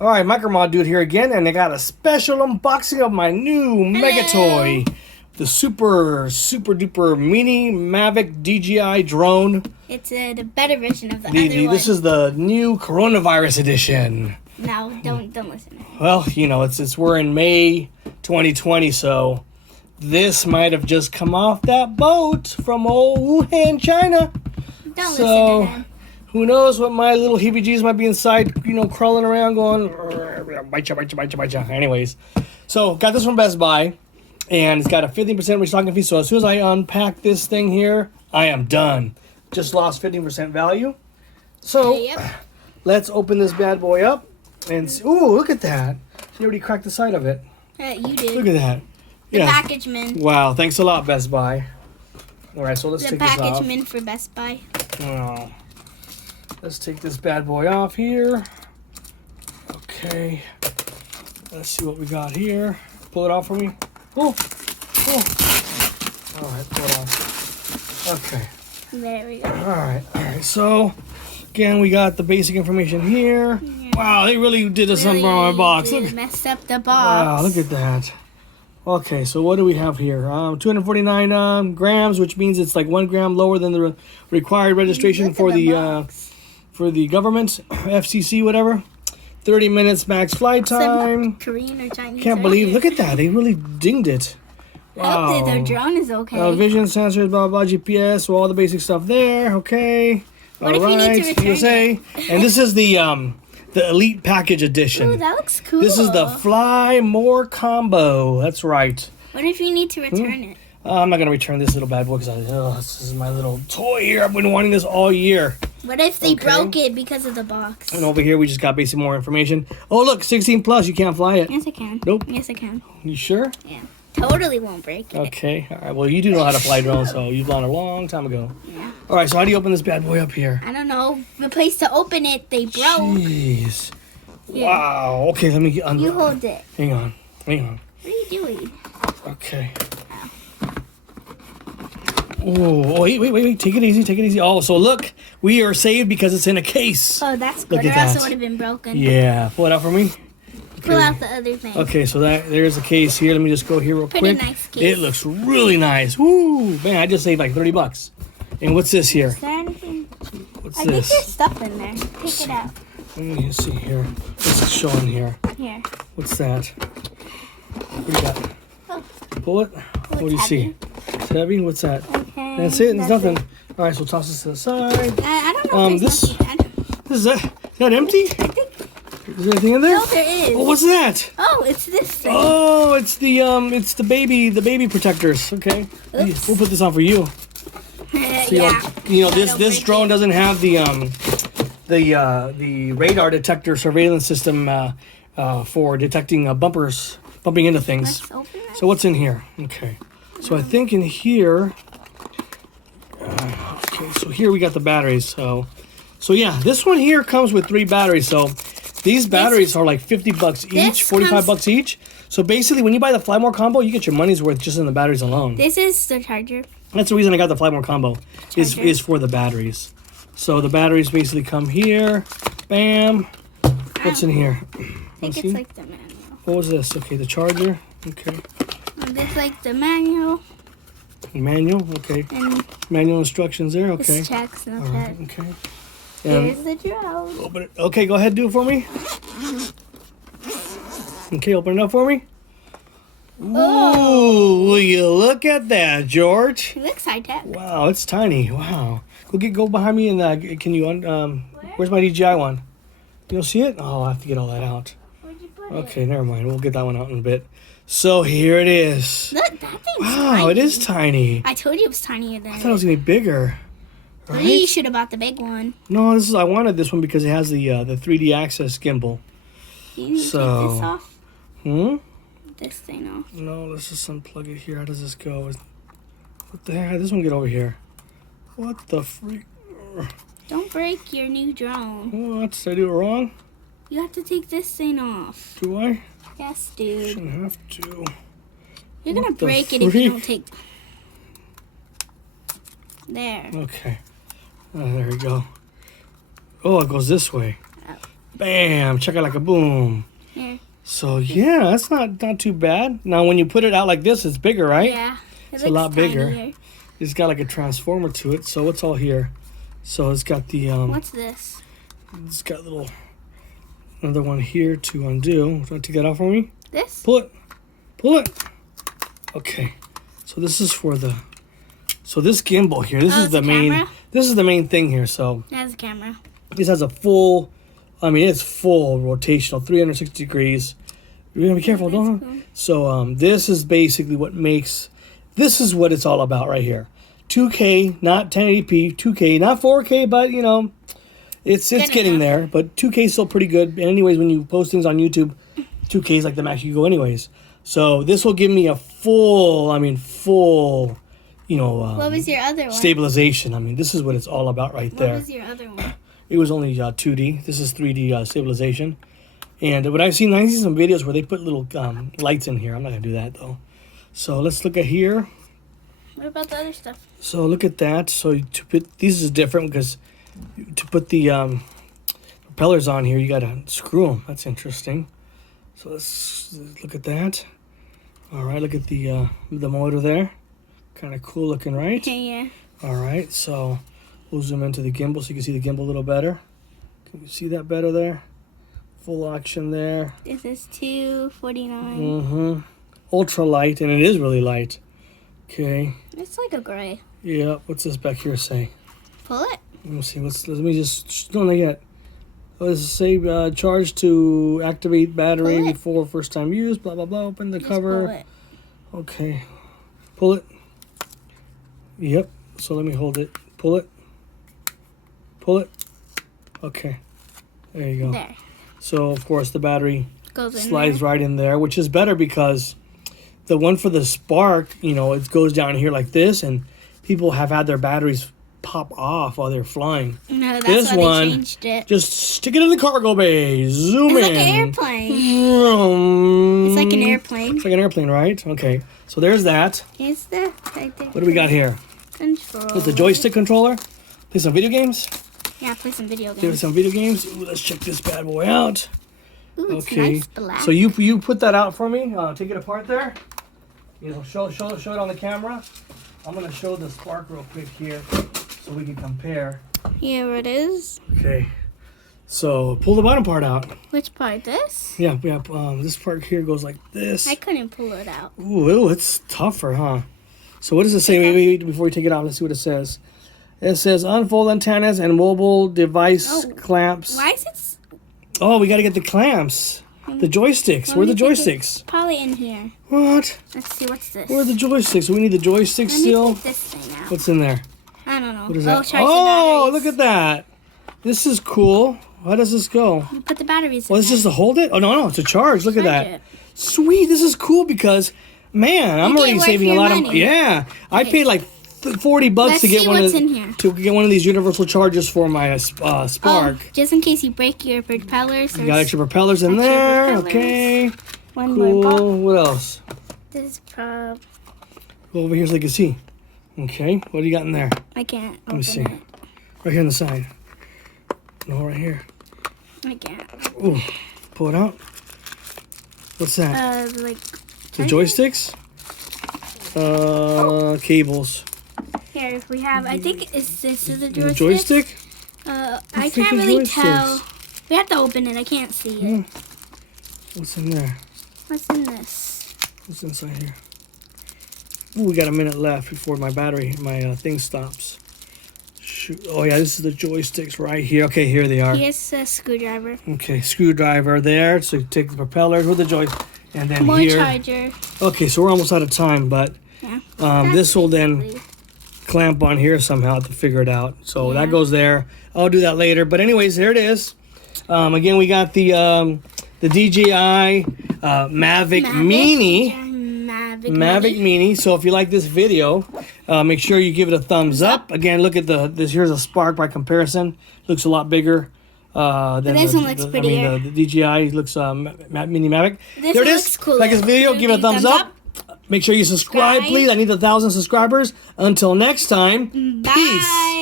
Alright, Micromod Dude here again, and I got a special unboxing of my new Mega Toy. The super duper mini Mavic DJI drone. It's the better version of the other one. This is the new coronavirus edition. No, don't listen. Well, you know, we're in May 2020, so this might have just come off that boat from old Wuhan, China. Don't listen to him. Who knows what my little heebie-jeebies might be inside, you know, crawling around going, bite ya. Anyways, so got this from Best Buy, and it's got a 15% restocking fee, so as soon as I unpack this thing here, I am done. Just lost 15% value. So, let's open this bad boy up, and see. Ooh, look at that. She already cracked the side of it. You did. Look at that. The package man. Wow, thanks a lot, Best Buy. Alright, so let's take this off. The package man for Best Buy. Oh. Let's take this bad boy off here. Okay. Let's see what we got here. Pull it off for me. Oh. Alright, pull it off. Okay. There we go. Alright. So, again, we got the basic information here. Yeah. Wow, they really did a something on my box. Look. Messed up the box. Wow, look at that. Okay, so what do we have here? 249 grams, which means it's like 1 gram lower than the required registration for the government, FCC, whatever. 30 minutes max flight time. Korean or Chinese. Can't believe, look at that. They really dinged it. Wow. I hope that their drone is okay. Vision sensors, blah, blah, GPS, so all the basic stuff there. Okay. What if you need to return USA. And this is the Elite Package Edition. Ooh, that looks cool. This is the Fly More Combo. That's right. What if you need to return it? I'm not going to return this little bad boy because this is my little toy here. I've been wanting this all year. What if they broke it because of the box? And over here, we just got basically more information. Oh, look, 16 plus. You can't fly it. Yes, I can. Nope. Yes, I can. You sure? Yeah. Totally won't break it. Okay. All right. Well, you do know how to fly drones, so you've learned a long time ago. Yeah. All right. So how do you open this bad boy up here? I don't know. The place to open it, they broke. Jeez. Yeah. Wow. Okay, let me get under. You hold it. Hang on. What are you doing? Okay. Oh, wait. Take it easy. Oh, so look, we are saved because it's in a case. Oh, that's good. Or else it would have been broken. Yeah. Pull it out for me. Okay. Pull out the other thing. Okay, so there's the case here. Let me just go here real quick. Pretty nice case. It looks really nice. Woo! Man, I just saved like $30. And what's this here? Is there anything? What's I this? think there's stuff in there. Pick it out. Let me see here. What's showing here? Here. What's that? What do you got? Oh. Pull it. What do you see? It's heavy? What's that? Okay. That's it? There's nothing. All right, so toss this to the side. I don't know if Is that empty? I think. Is there anything in there? No, there is. Oh, what's that? Oh, it's this thing. Oh, it's the baby protectors. Okay. Oops. We'll put this on for you. So, yeah. You know, this drone doesn't have the radar detector surveillance system for detecting bumping into things. Let's open it. So what's in here? Okay. So I think in here. Okay. So here we got the batteries. So yeah, this one here comes with 3 batteries. So these batteries are like $50 each, $45 each. So basically, when you buy the Fly More combo, you get your money's worth just in the batteries alone. This is the charger. That's the reason I got the Fly More combo. Is for the batteries. So the batteries basically come here. Bam. What's in here? I think it's like the manual. What was this? Okay, the charger. Okay. This like the manual. Manual. Okay. And manual instructions there. Okay. This checks and all right. Okay. Here's the drone. Open it. Okay, go ahead. Do it for me. Okay, open it up for me. Ooh, will you look at that, George? It looks high tech. Wow, it's tiny. Wow. Go behind me and can you where's my DJI one? You don't see it? Oh, I have to get all that out. Where'd you put it? Okay, never mind. We'll get that one out in a bit. So here it is. Look, that thing's wow, tiny. It is tiny. I told you it was tinier than I thought it was gonna be bigger. Right? You should have bought the big one. No, I wanted this one because it has the 3D access gimbal. You need to take this off. This thing off. No, let's just unplug it here. How does this go? What the heck? How did this one get over here? What the freak? Don't break your new drone. What? Did I do it wrong? You have to take this thing off. Do I? Yes, dude. Shouldn't have to. You're gonna break it if you don't take. There. Okay. Oh, there we go. Oh, it goes this way. Bam! Check it like a boom. Here. So yeah, that's not too bad. Now when you put it out like this, it's bigger, right? Yeah. It's a lot bigger. It's got like a transformer to it. So what's all here? So it's got the What's this? It's got another one here to undo. Want to take that off for me? This? Pull it. Pull it. Okay. So this is for the. So this gimbal here. This is the main. Camera? This is the main thing here. So That's a camera. this has a full. I mean, it's full rotational, 360 degrees. You're gonna be careful, don't. Cool. So this is basically what makes. This is what it's all about right here. 2K, not 1080p. 2K, not 4K, but you know, it's getting there. But 2K is still pretty good. And anyways, when you post things on YouTube, 2K is like the max you go anyways. So this will give me a full, you know, What was your other one? stabilization. I mean, this is what it's all about right there. What was your other one? It was only 2D. This is 3D stabilization. And what I've seen some videos where they put little lights in here. I'm not going to do that, though. So let's look at here. What about the other stuff? So look at that. So to put, these is different because to put the propellers on here, you got to screw them. That's interesting. So let's look at that. All right, look at the motor there. Kind of cool looking, right? Yeah. All right, so we'll zoom into the gimbal so you can see the gimbal a little better. Can you see that better there? Full action there. This is $249. Mm-hmm. Ultra light, and it is really light. Okay. It's like a gray. Yeah. What's this back here say? Pull it. Let me see. Let me just don't yet. Let's say charge to activate battery Pull it. before first time use. Blah blah blah. Open the Just cover. pull it. Okay. Pull it. Yep. So let me hold it. Pull it. Pull it. Okay. There you go. There. So of course the battery Goes in slides there. right in there, which is better because the one for the Spark, you know, it goes down here like this, and people have had their batteries pop off while they're flying. No, that's This why one, they changed it. Just stick it in the cargo bay. Zoom It's in. like an airplane. Vroom. It's like an airplane. It's like an airplane, right? Okay. So there's that. Is the What do we got here? control? With the joystick controller. Play some video games. Yeah, play some video Play games. some video games. Ooh, let's check this bad boy out. Ooh, it's Okay. nice black. So you put that out for me. Take it apart there. You know, show it on the camera. I'm gonna show the Spark real quick here, so we can compare. Here it is. Okay. So pull the bottom part out. Which part? This? Yeah. This part here goes like this. I couldn't pull it out. Ooh, it's tougher, huh? So what does it say? Maybe before we take it off, let's see what it says. It says unfold antennas and mobile device clamps. Why is it? Oh, we got to get the clamps. The joysticks. Where are the joysticks? Probably in here. What? Let's see. What's this? Where are the joysticks? So we need the joysticks Let me still. take this thing out. What's in there? I don't know. What is Oh, that? charge the Oh, batteries. look at that. This is cool. How does this go? You put the batteries Well, in it's just to hold it? Oh, no, it's a charge. Look at Charge that. it. Sweet. This is cool because, man, I'm You already get worth saving a your lot of money. Yeah. I paid like $40 Let's to get see one what's of in here. to get one of these universal chargers for my Spark. Oh, just in case you break your propellers. You got extra propellers in extra there. propellers. Okay. One more box. Cool. What else? This is prob. Go over here so you can see. Okay. What do you got in there? I can't Let me open see. it. Right here on the side. No, right here. I can't. Ooh. Pull it out. What's that? Like. The joysticks? Cables. Here we have. I think this is the joystick. The joystick? I freaking can't really joysticks? tell. We have to open it. I can't see it. What's in there? What's in this? What's inside here? Ooh, we got a minute left before my thing stops. Shoot. Oh yeah, this is the joysticks right here. Okay, here they are. Here's a screwdriver. Okay, screwdriver there. So you take the propellers with the joystick, and then More here. charger. Okay, so we're almost out of time, but Yeah. this will then clamp on here somehow to figure it out. So that goes there. I'll do that later. But anyways, there it is. Again, we got the DJI Mavic Mini. Mavic Mini. So if you like this video, make sure you give it a thumbs up. Again, look at this. Here's a Spark by comparison. Looks a lot bigger than this one looks prettier. the DJI looks Mini Mavic. This There it one is. looks cooler. Like this video, give it a thumbs up. Make sure you subscribe, please. I need 1,000 subscribers. Until next time, peace. Bye.